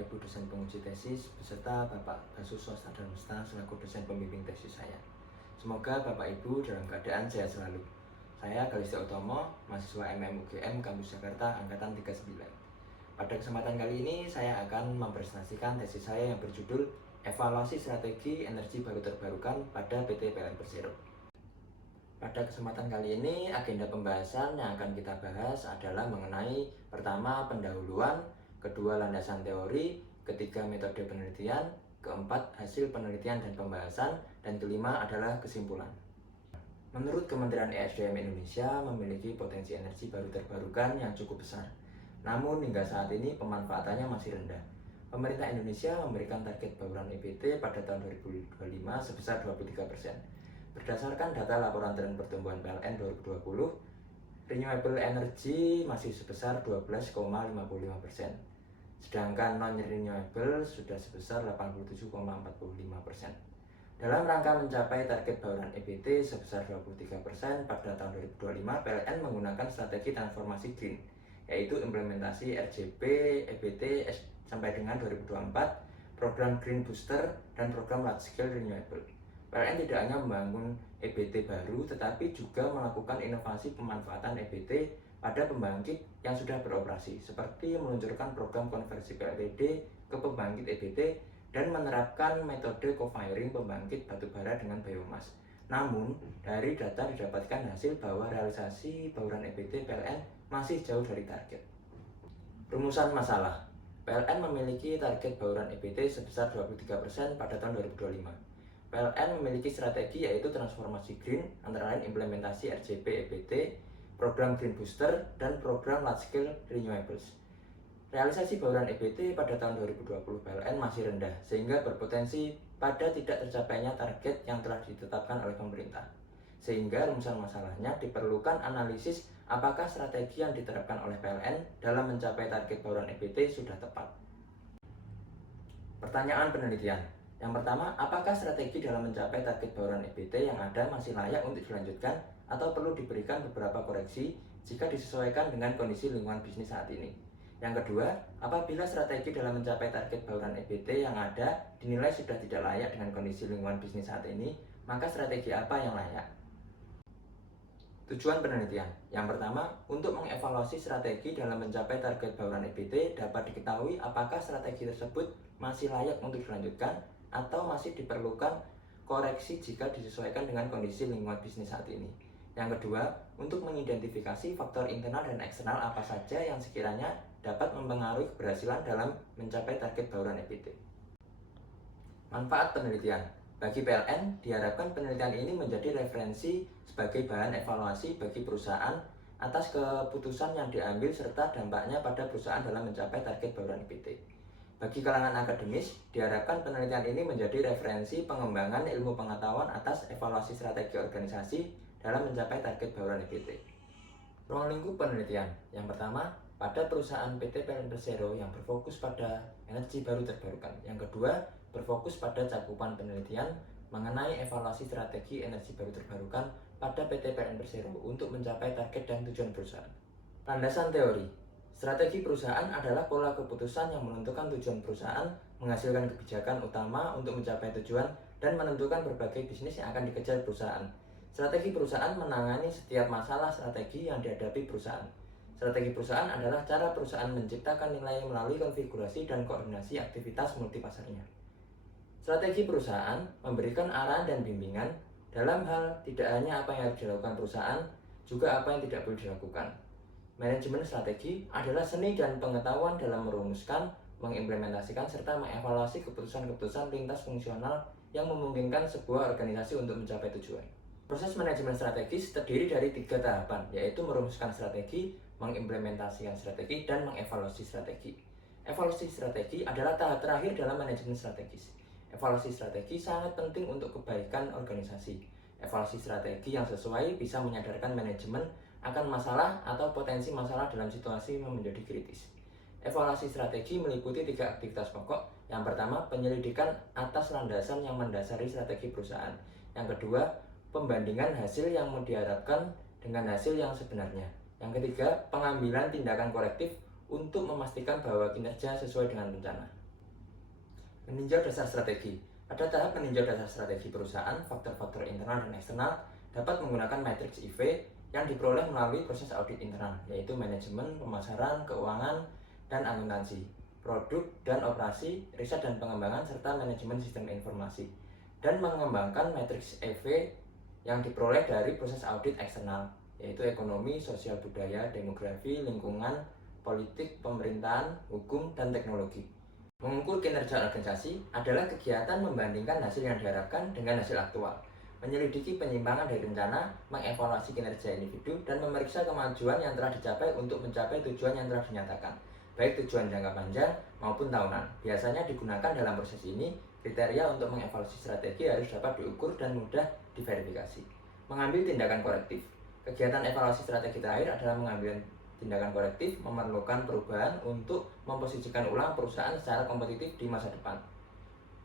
Bapak Ibu dosen penguji tesis beserta Bapak Basu Swasta Darmasta selaku dosen pembimbing tesis saya. Semoga Bapak Ibu dalam keadaan sehat selalu. Saya Galista Utomo, mahasiswa UGM Kampus Jakarta Angkatan 39. Pada kesempatan kali ini saya akan mempresentasikan tesis saya yang berjudul Evaluasi Strategi Energi Baru Terbarukan pada PT PLN Persero. Pada kesempatan kali ini agenda pembahasan yang akan kita bahas adalah mengenai pertama pendahuluan, kedua landasan teori, ketiga metode penelitian, keempat hasil penelitian dan pembahasan, dan kelima adalah kesimpulan. Menurut Kementerian ESDM Indonesia memiliki potensi energi baru terbarukan yang cukup besar. Namun hingga saat ini pemanfaatannya masih rendah. Pemerintah Indonesia memberikan target bauran EBT pada tahun 2025 sebesar 23%. Berdasarkan data laporan tren pertumbuhan PLN 2020, renewable energy masih sebesar 12,55%. Sedangkan non-renewable sudah sebesar 87,45%. Dalam rangka mencapai target bauran EBT sebesar 23% pada tahun 2025, PLN menggunakan strategi transformasi green, yaitu implementasi RJP, EBT sampai dengan 2024, program Green Booster, dan program Large Scale Renewable. PLN tidak hanya membangun EBT baru, tetapi juga melakukan inovasi pemanfaatan EBT pada pembangkit yang sudah beroperasi, seperti meluncurkan program konversi PLTD ke pembangkit EBT dan menerapkan metode co-firing pembangkit batubara dengan biomas. Namun, dari data didapatkan hasil bahwa realisasi bauran EBT PLN masih jauh dari target. Rumusan masalah. PLN memiliki target bauran EBT sebesar 23% pada tahun 2025. PLN memiliki strategi yaitu transformasi green, antara lain implementasi RJP EBT, program Green Booster, dan program Large Scale Renewables. Realisasi bauran EBT pada tahun 2020 PLN masih rendah, sehingga berpotensi pada tidak tercapainya target yang telah ditetapkan oleh pemerintah. Sehingga rumusan masalahnya diperlukan analisis apakah strategi yang diterapkan oleh PLN dalam mencapai target bauran EBT sudah tepat. Pertanyaan penelitian. Yang pertama, apakah strategi dalam mencapai target bauran EBT yang ada masih layak untuk dilanjutkan atau perlu diberikan beberapa koreksi jika disesuaikan dengan kondisi lingkungan bisnis saat ini? Yang kedua, apabila strategi dalam mencapai target bauran EBT yang ada dinilai sudah tidak layak dengan kondisi lingkungan bisnis saat ini, maka strategi apa yang layak? Tujuan penelitian. Yang pertama, untuk mengevaluasi strategi dalam mencapai target bauran EBT dapat diketahui apakah strategi tersebut masih layak untuk dilanjutkan atau masih diperlukan koreksi jika disesuaikan dengan kondisi lingkungan bisnis saat ini. Yang kedua, untuk mengidentifikasi faktor internal dan eksternal apa saja yang sekiranya dapat mempengaruhi keberhasilan dalam mencapai target bauran EBT. Manfaat penelitian. Bagi PLN, diharapkan penelitian ini menjadi referensi sebagai bahan evaluasi bagi perusahaan atas keputusan yang diambil serta dampaknya pada perusahaan dalam mencapai target bauran EBT. Bagi kalangan akademis, diharapkan penelitian ini menjadi referensi pengembangan ilmu pengetahuan atas evaluasi strategi organisasi dalam mencapai target bauran EBT. Ruang lingkup penelitian. Yang pertama, pada perusahaan PT PLN Persero yang berfokus pada energi baru terbarukan. Yang kedua, berfokus pada cakupan penelitian mengenai evaluasi strategi energi baru terbarukan pada PT PLN Persero untuk mencapai target dan tujuan perusahaan. Landasan teori. Strategi perusahaan adalah pola keputusan yang menentukan tujuan perusahaan, menghasilkan kebijakan utama untuk mencapai tujuan, dan menentukan berbagai bisnis yang akan dikejar perusahaan. Strategi perusahaan menangani setiap masalah strategi yang dihadapi perusahaan. Strategi perusahaan adalah cara perusahaan menciptakan nilai melalui konfigurasi dan koordinasi aktivitas multipasarnya. Strategi perusahaan memberikan arahan dan bimbingan dalam hal tidak hanya apa yang harus dilakukan perusahaan, juga apa yang tidak boleh dilakukan. Manajemen strategi adalah seni dan pengetahuan dalam merumuskan, mengimplementasikan, serta mengevaluasi keputusan-keputusan lintas fungsional yang memungkinkan sebuah organisasi untuk mencapai tujuan. Proses manajemen strategis terdiri dari 3 tahapan, yaitu merumuskan strategi, mengimplementasikan strategi, dan mengevaluasi strategi. Evaluasi strategi adalah tahap terakhir dalam manajemen strategis. Evaluasi strategi sangat penting untuk kebaikan organisasi. Evaluasi strategi yang sesuai bisa menyadarkan manajemen akan masalah atau potensi masalah dalam situasi yang menjadi kritis. Evaluasi strategi meliputi 3 aktivitas pokok. Yang pertama, penyelidikan atas landasan yang mendasari strategi perusahaan. Yang kedua, pembandingan hasil yang diharapkan dengan hasil yang sebenarnya. Yang ketiga, pengambilan tindakan korektif untuk memastikan bahwa kinerja sesuai dengan rencana. Meninjau dasar strategi. Pada tahap meninjau dasar strategi perusahaan, faktor-faktor internal dan eksternal dapat menggunakan matriks IV yang diperoleh melalui proses audit internal, yaitu manajemen, pemasaran, keuangan, dan akuntansi, produk dan operasi, riset dan pengembangan, serta manajemen sistem informasi, dan mengembangkan matriks EV yang diperoleh dari proses audit eksternal, yaitu ekonomi, sosial budaya, demografi, lingkungan, politik, pemerintahan, hukum, dan teknologi. Mengukur kinerja organisasi adalah kegiatan membandingkan hasil yang diharapkan dengan hasil aktual, menyelidiki penyimpangan dari rencana, mengevaluasi kinerja individu, dan memeriksa kemajuan yang telah dicapai untuk mencapai tujuan yang telah dinyatakan, baik tujuan jangka panjang maupun tahunan. Biasanya digunakan dalam proses ini, kriteria untuk mengevaluasi strategi harus dapat diukur dan mudah diverifikasi. Mengambil tindakan korektif. Kegiatan evaluasi strategi terakhir adalah mengambil tindakan korektif, memerlukan perubahan untuk memposisikan ulang perusahaan secara kompetitif di masa depan.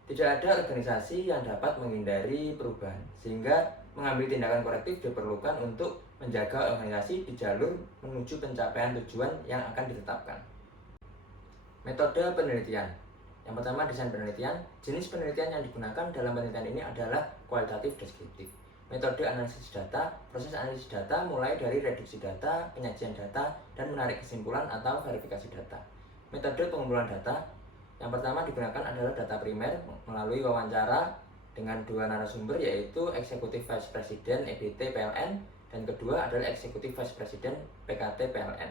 Tidak ada organisasi yang dapat menghindari perubahan, sehingga mengambil tindakan korektif diperlukan untuk menjaga organisasi di jalur menuju pencapaian tujuan yang akan ditetapkan. Metode penelitian. Yang pertama, desain penelitian. Jenis penelitian yang digunakan dalam penelitian ini adalah kualitatif deskriptif. Metode analisis data. Proses analisis data mulai dari reduksi data, penyajian data, dan menarik kesimpulan atau verifikasi data. Metode pengumpulan data. Yang pertama digunakan adalah data primer melalui wawancara dengan dua narasumber, yaitu Eksekutif Vice President EBT PLN dan kedua adalah Eksekutif Vice President PKT PLN.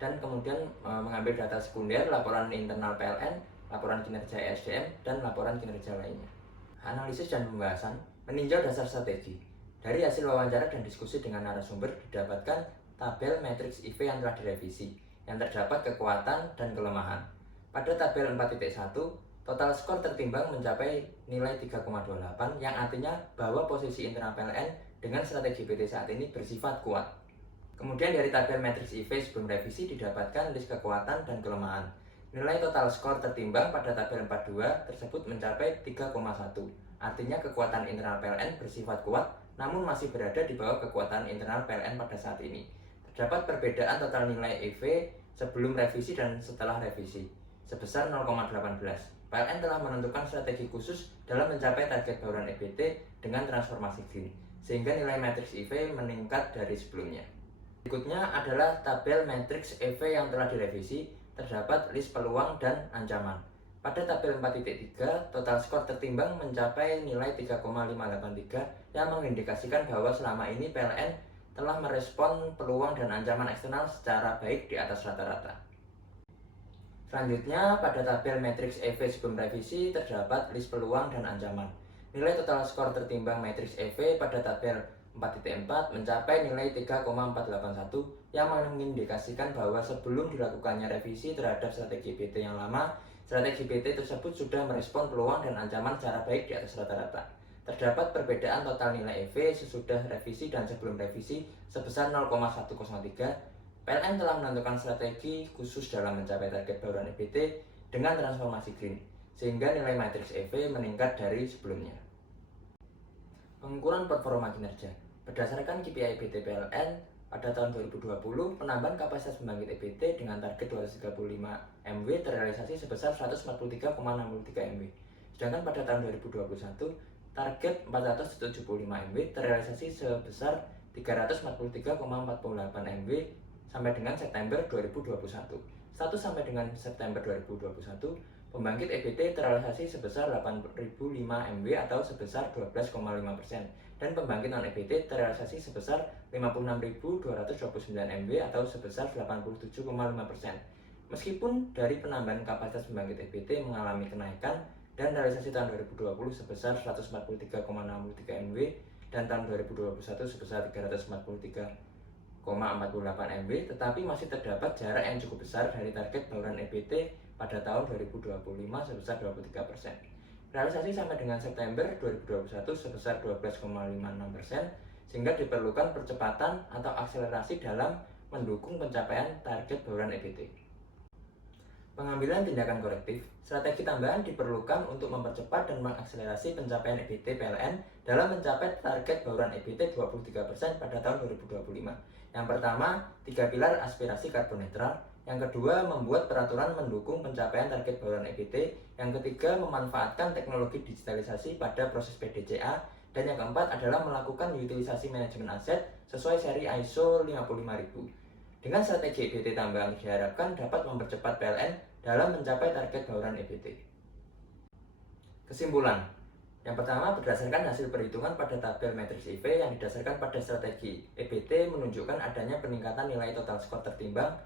Dan kemudian mengambil data sekunder, laporan internal PLN, laporan kinerja ESDM, dan laporan kinerja lainnya. Analisis dan pembahasan. Meninjau dasar strategi. Dari hasil wawancara dan diskusi dengan narasumber didapatkan tabel matriks IV yang telah direvisi, yang terdapat kekuatan dan kelemahan. Pada tabel 4.1, total skor tertimbang mencapai nilai 3,28, yang artinya bahwa posisi internal PLN dengan strategi PT saat ini bersifat kuat. Kemudian dari tabel matriks IV sebelum revisi didapatkan list kekuatan dan kelemahan. Nilai total skor tertimbang pada tabel 42 tersebut mencapai 3,1. Artinya kekuatan internal PLN bersifat kuat, namun masih berada di bawah kekuatan internal PLN pada saat ini. Terdapat perbedaan total nilai EV sebelum revisi dan setelah revisi, sebesar 0,18. PLN telah menentukan strategi khusus dalam mencapai target bauran EBT dengan transformasi green, sehingga nilai matriks EV meningkat dari sebelumnya. Berikutnya adalah tabel matriks EV yang telah direvisi, terdapat list peluang dan ancaman. Pada tabel 4.3, total skor tertimbang mencapai nilai 3,583 yang mengindikasikan bahwa selama ini PLN telah merespon peluang dan ancaman eksternal secara baik di atas rata-rata. Selanjutnya, pada tabel matriks EV sebelum revisi terdapat list peluang dan ancaman. Nilai total skor tertimbang matriks EV pada tabel 4.4 mencapai nilai 3,481 yang mengindikasikan bahwa sebelum dilakukannya revisi terhadap strategi PT yang lama, strategi PT tersebut sudah merespon peluang dan ancaman secara baik di atas rata-rata. Terdapat perbedaan total nilai EV sesudah revisi dan sebelum revisi sebesar 0,103. PLN telah menentukan strategi khusus dalam mencapai target bauran EBT dengan transformasi green, sehingga nilai matriks EV meningkat dari sebelumnya. Pengukuran performa kinerja. Berdasarkan KPI PT PLN pada tahun 2020, penambahan kapasitas pembangkit EBT dengan target 235 MW terrealisasi sebesar 143,63 MW. Sedangkan pada tahun 2021, target 475 MW terrealisasi sebesar 343,48 MW sampai dengan September 2021. Status sampai dengan September 2021, pembangkit EBT terrealisasi sebesar 8.005 MW atau sebesar 12,5%, dan pembangkit non-EBT terrealisasi sebesar 56.229 MW atau sebesar 87,5%. Meskipun dari penambahan kapasitas pembangkit EBT mengalami kenaikan dan realisasi tahun 2020 sebesar 143,63 MW dan tahun 2021 sebesar 343,48 MW, tetapi masih terdapat jarak yang cukup besar dari target bauran EBT pada tahun 2025 sebesar 23%. Realisasi sampai dengan September 2021 sebesar 12,56%, sehingga diperlukan percepatan atau akselerasi dalam mendukung pencapaian target bauran EBT. Pengambilan tindakan korektif. Strategi tambahan diperlukan untuk mempercepat dan mengakselerasi pencapaian EBT PLN dalam mencapai target bauran EBT 23% pada tahun 2025. Yang pertama, 3 pilar aspirasi karbon netral. Yang kedua, membuat peraturan mendukung pencapaian target bauran EBT. Yang ketiga, memanfaatkan teknologi digitalisasi pada proses PDCA. Dan yang keempat adalah melakukan utilisasi manajemen aset sesuai seri ISO 55000. Dengan strategi EBT tambahan diharapkan dapat mempercepat PLN dalam mencapai target bauran EBT. Kesimpulan. Yang pertama, berdasarkan hasil perhitungan pada tabel matriks IV yang didasarkan pada strategi EBT menunjukkan adanya peningkatan nilai total skor tertimbang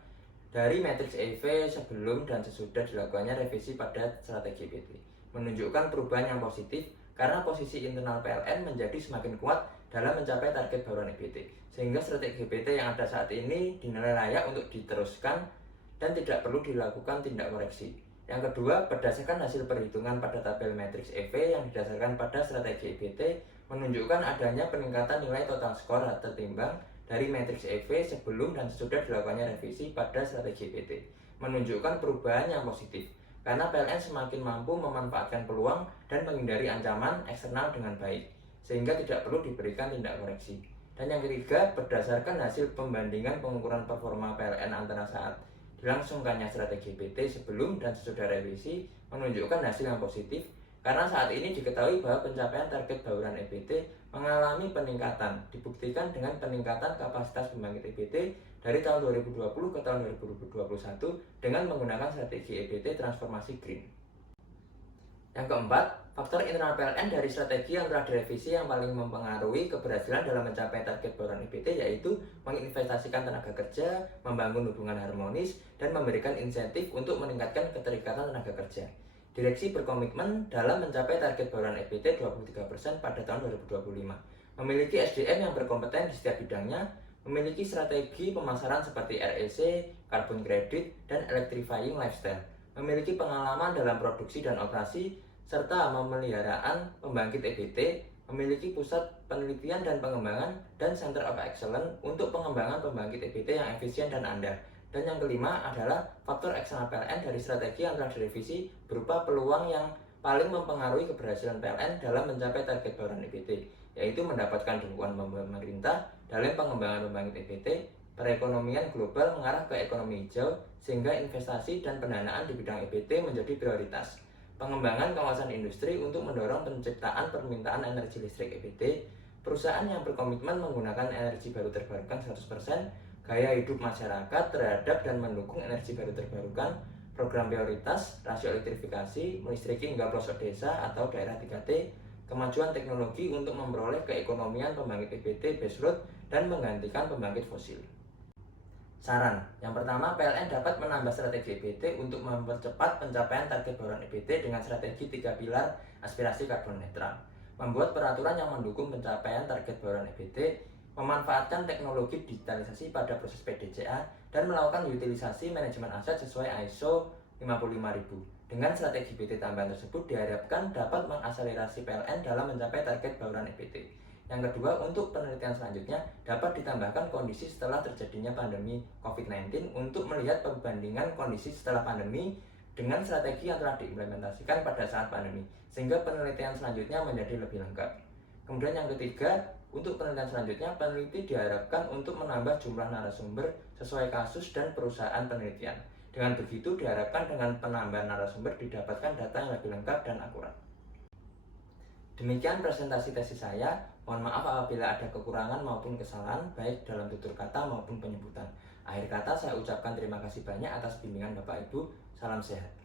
dari matriks EV sebelum dan sesudah dilakukannya revisi pada strategi EBT. Menunjukkan perubahan yang positif karena posisi internal PLN menjadi semakin kuat dalam mencapai target bauran EBT. Sehingga strategi EBT yang ada saat ini dinilai layak untuk diteruskan dan tidak perlu dilakukan tindak koreksi. Yang kedua, berdasarkan hasil perhitungan pada tabel matriks EV yang didasarkan pada strategi EBT menunjukkan adanya peningkatan nilai total skor tertimbang dari matriks EV sebelum dan sesudah dilakukannya revisi pada strategi EBT. Menunjukkan perubahan yang positif karena PLN semakin mampu memanfaatkan peluang dan menghindari ancaman eksternal dengan baik, sehingga tidak perlu diberikan tindak koreksi. Dan yang ketiga, berdasarkan hasil pembandingan pengukuran performa PLN antara saat dilangsungkannya strategi EBT sebelum dan sesudah revisi menunjukkan hasil yang positif karena saat ini diketahui bahwa pencapaian target bauran EBT mengalami peningkatan, dibuktikan dengan peningkatan kapasitas pembangkit EBT dari tahun 2020 ke tahun 2021 dengan menggunakan strategi EBT transformasi green. Yang keempat, faktor internal PLN dari strategi yang telah direvisi yang paling mempengaruhi keberhasilan dalam mencapai target bauran EBT yaitu menginvestasikan tenaga kerja, membangun hubungan harmonis, dan memberikan insentif untuk meningkatkan keterikatan tenaga kerja. Direksi berkomitmen dalam mencapai target bauran EBT 23% pada tahun 2025. Memiliki SDM yang berkompeten di setiap bidangnya, memiliki strategi pemasaran seperti REC, carbon credit, dan electrifying lifestyle. Memiliki pengalaman dalam produksi dan operasi, serta pemeliharaan pembangkit EBT, memiliki pusat penelitian dan pengembangan, dan Center of Excellence untuk pengembangan pembangkit EBT yang efisien dan andal. Dan yang kelima adalah faktor eksternal PLN dari strategi yang telah direvisi berupa peluang yang paling mempengaruhi keberhasilan PLN dalam mencapai target bauran EBT, yaitu mendapatkan dukungan pemerintah dalam pengembangan pembangkit EBT, perekonomian global mengarah ke ekonomi hijau, sehingga investasi dan pendanaan di bidang EBT menjadi prioritas. Pengembangan kawasan industri untuk mendorong penciptaan permintaan energi listrik EBT, perusahaan yang berkomitmen menggunakan energi baru terbarukan 100%, gaya hidup masyarakat terhadap dan mendukung energi baru terbarukan, program prioritas, rasio elektrifikasi, melistriki hingga pelosok desa atau daerah 3T, kemajuan teknologi untuk memperoleh keekonomian pembangkit EBT baseload dan menggantikan pembangkit fosil. Saran, yang pertama, PLN dapat menambah strategi EBT untuk mempercepat pencapaian target bauran EBT dengan strategi 3 pilar aspirasi karbon netral. Membuat peraturan yang mendukung pencapaian target bauran EBT, memanfaatkan teknologi digitalisasi pada proses PDCA, dan melakukan utilisasi manajemen aset sesuai ISO 55000. Dengan strategi EBT tambahan tersebut diharapkan dapat mengakselerasi PLN dalam mencapai target bauran EBT. Yang kedua, untuk penelitian selanjutnya dapat ditambahkan kondisi setelah terjadinya pandemi COVID-19 untuk melihat perbandingan kondisi setelah pandemi dengan strategi yang telah diimplementasikan pada saat pandemi, sehingga penelitian selanjutnya menjadi lebih lengkap. Kemudian yang ketiga, untuk penelitian selanjutnya, peneliti diharapkan untuk menambah jumlah narasumber sesuai kasus dan perusahaan penelitian. Dengan begitu, diharapkan dengan penambahan narasumber didapatkan data yang lebih lengkap dan akurat. Demikian presentasi tesis saya. Mohon maaf apabila ada kekurangan maupun kesalahan, baik dalam tutur kata maupun penyebutan. Akhir kata, saya ucapkan terima kasih banyak atas bimbingan Bapak Ibu. Salam sehat.